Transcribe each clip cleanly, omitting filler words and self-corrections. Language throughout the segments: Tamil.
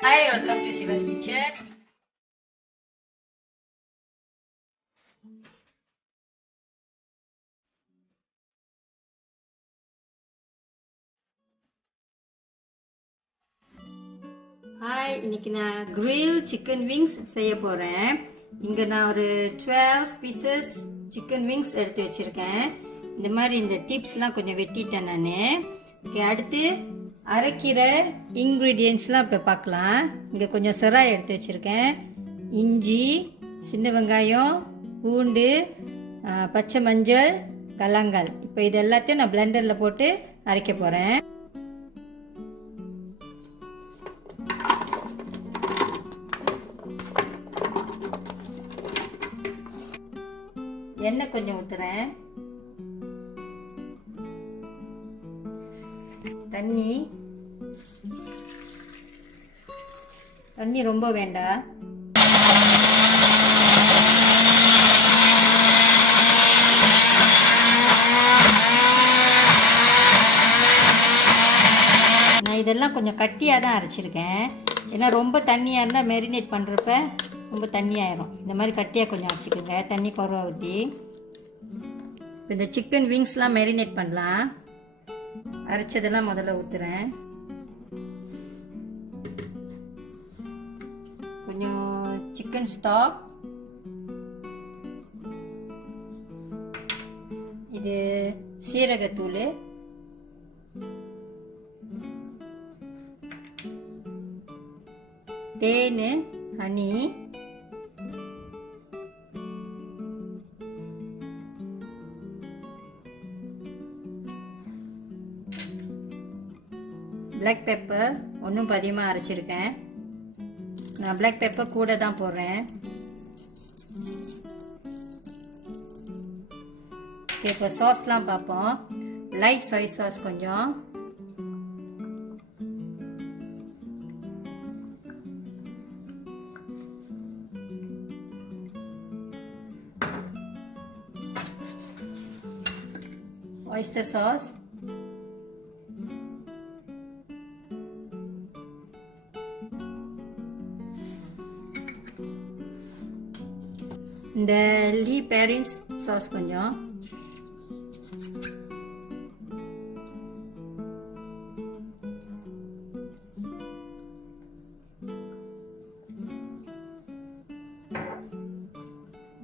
Hi, welcome to Siva's Kitchen. Hi, இன்னைக்கு நான் grill சிக்கன் விங்ஸ் செய்ய போகிறேன். இங்கே நான் ஒரு 12 பீசஸ் சிக்கன் விங்ஸ் எடுத்து வச்சுருக்கேன். இந்த மாதிரி இந்த டிப்ஸ்லாம் கொஞ்சம் வெட்டிட்டேன் நான். ஓகே, அடுத்து அரைக்கிற இன்க்ரீடியன்ட்ஸ்லாம் இப்போ பார்க்கலாம். இங்கே கொஞ்சம் செராய் எடுத்து வச்சுருக்கேன். இஞ்சி, சின்ன வெங்காயம், பூண்டு, பச்சை மஞ்சள், கலங்கால். இப்போ இது எல்லாத்தையும் நான் பிளெண்டரில் போட்டு அரைக்க போகிறேன். எண்ணெய் கொஞ்சம் ஊற்றுறேன். தண்ணி ரொம்ப வேண்டாம். நான் இதெல்லாம் கொஞ்சம் கட்டியாக தான் அரைச்சிருக்கேன். ஏன்னா ரொம்ப தண்ணியாக இருந்தால் மேரினேட் பண்ணுறப்ப ரொம்ப தண்ணியாயிரும். இந்த மாதிரி கட்டியாக கொஞ்சம் அரைச்சிக்கோங்க, தண்ணி குறவா ஊற்றி. இப்போ இந்த சிக்கன் விங்ஸ்லாம் மேரினேட் பண்ணலாம். அரைச்சதெல்லாம் முதல்ல ஊற்றுறேன். கொஞ்சம் சிக்கன் ஸ்டாக், இது சீரகத்தூள், தேன், ஹனி, பிளாக் பெப்பர் ஒன்றும் அதிகமாக அரைச்சிருக்கேன். நான் பிளாக் பெப்பர் கூட தான் போடுறேன். ஓகே, இப்போ சாஸ்லாம் பார்ப்போம். லைட் சோய் சாஸ் கொஞ்சம், ஒய்ஸ்டர் சாஸ், இந்த லீ பேரின்ஸ் சாஸ் கொஞ்சம்,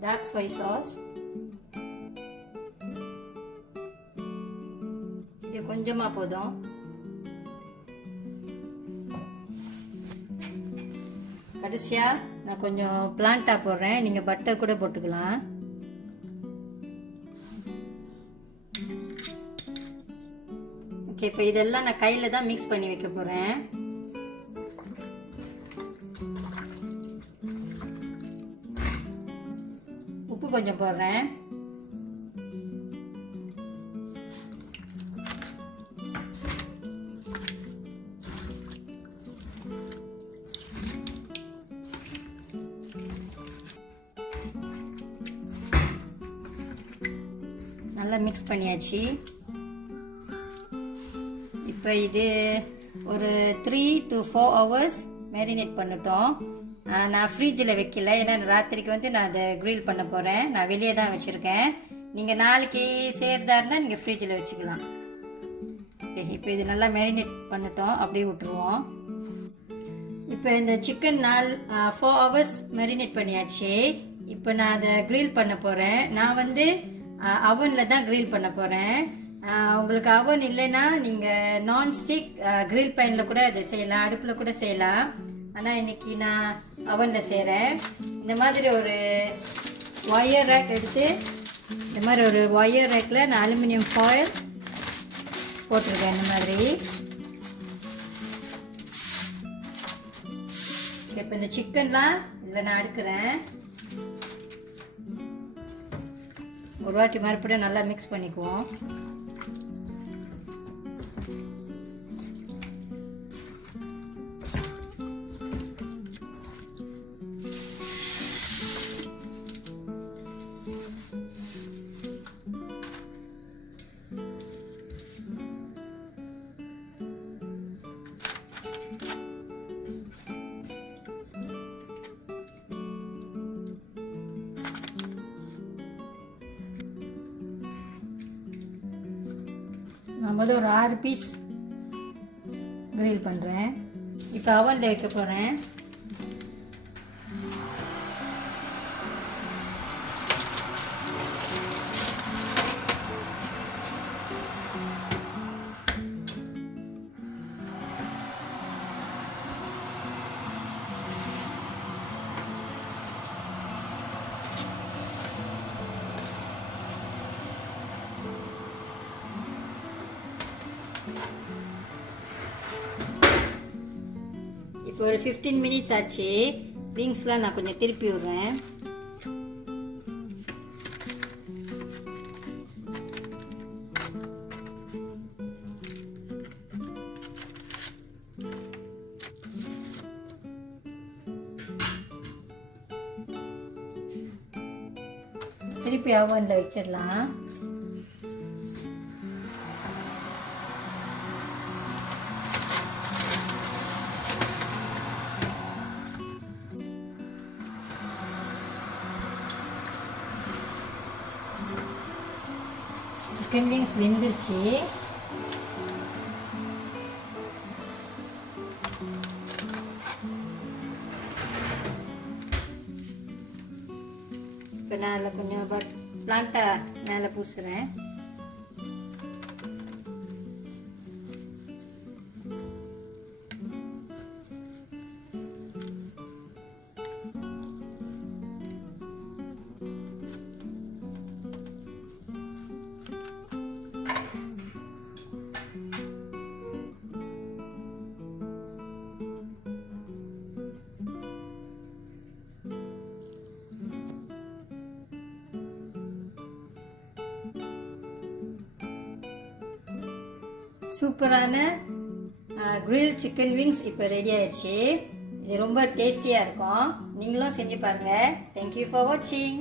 டார்க் சோய் சாஸ், இது கொஞ்சமாக போதும். கடைசியாக நான் கொஞ்சம் பிளான்ட்டாக போடுறேன். நீங்கள் பட்டர் கூட போட்டுக்கலாம். ஓகே, இப்போ இதெல்லாம் நான் கையில் தான் மிக்ஸ் பண்ணி வைக்க போகிறேன். உப்பு கொஞ்சம் போடுறேன். நல்லா மிக்ஸ் பண்ணியாச்சு. இப்போ இது ஒரு 3 to 4 hours மேரினேட் பண்ணிட்டோம். நான் ஃப்ரிட்ஜில் வைக்கல, ஏன்னா ராத்திரிக்கு நான் அதை க்ரில் பண்ண போகிறேன். நான் வெளியே தான் வச்சுருக்கேன். நீங்கள் நாளைக்கு செய்கிறதா இருந்தால் நீங்கள் ஃப்ரிட்ஜில் வச்சுக்கலாம். ஓகே, இப்போ இது நல்லா மேரினேட் பண்ணிட்டோம், அப்படியே விட்டுருவோம். இப்போ இந்த சிக்கன் 4 hours மேரினேட் பண்ணியாச்சு. இப்போ நான் அதை க்ரில் பண்ண போகிறேன். நான் அவனில் தான் க்ரில் பண்ண போகிறேன். உங்களுக்கு அவன் இல்லைன்னா நீங்கள் நான்ஸ்டிக் க்ரில் பேனில் கூட அதை செய்யலாம், அடுப்பில் கூட செய்யலாம். ஆனால் இன்றைக்கி நான் அவனில் செய்கிறேன். இந்த மாதிரி ஒரு ஒயர் ரேக் எடுத்து, இந்த மாதிரி ஒரு ஒயர் ரேக்கில் நான் அலுமினியம் ஃபாயில் போட்டிருக்கேன். இந்த மாதிரி இப்போ இந்த சிக்கன்லாம் இதில் நான் அடுக்கிறேன். ஒரு வாட்டி மறுபடியும் நல்லா மிக்ஸ் பண்ணிக்குவோம். நான் முதல்ல ஒரு 6 பீஸ் grill பண்ணுறேன். இப்போ அவனில் வைக்க போகிறேன். இப்போ ஒரு 15 மினிட்ஸ் ஆச்சு. விங்ஸ்லாம் நான் கொஞ்சம் திருப்பி விடுறேன். திருப்பி அவனில் வச்சிடலாம். சிக்கன் விங்ஸ் வெந்துருச்சு. இப்போ நான் அதில் கொஞ்சம் பிளான்ட்டா மேலே பூசுகிறேன். சூப்பரான கிரில் சிக்கன் விங்ஸ் இப்போ ரெடி ஆயிடுச்சு. இது ரொம்ப டேஸ்டியாக இருக்கும். நீங்களும் செஞ்சு பாருங்கள். தேங்க்யூ ஃபார் வாட்சிங்.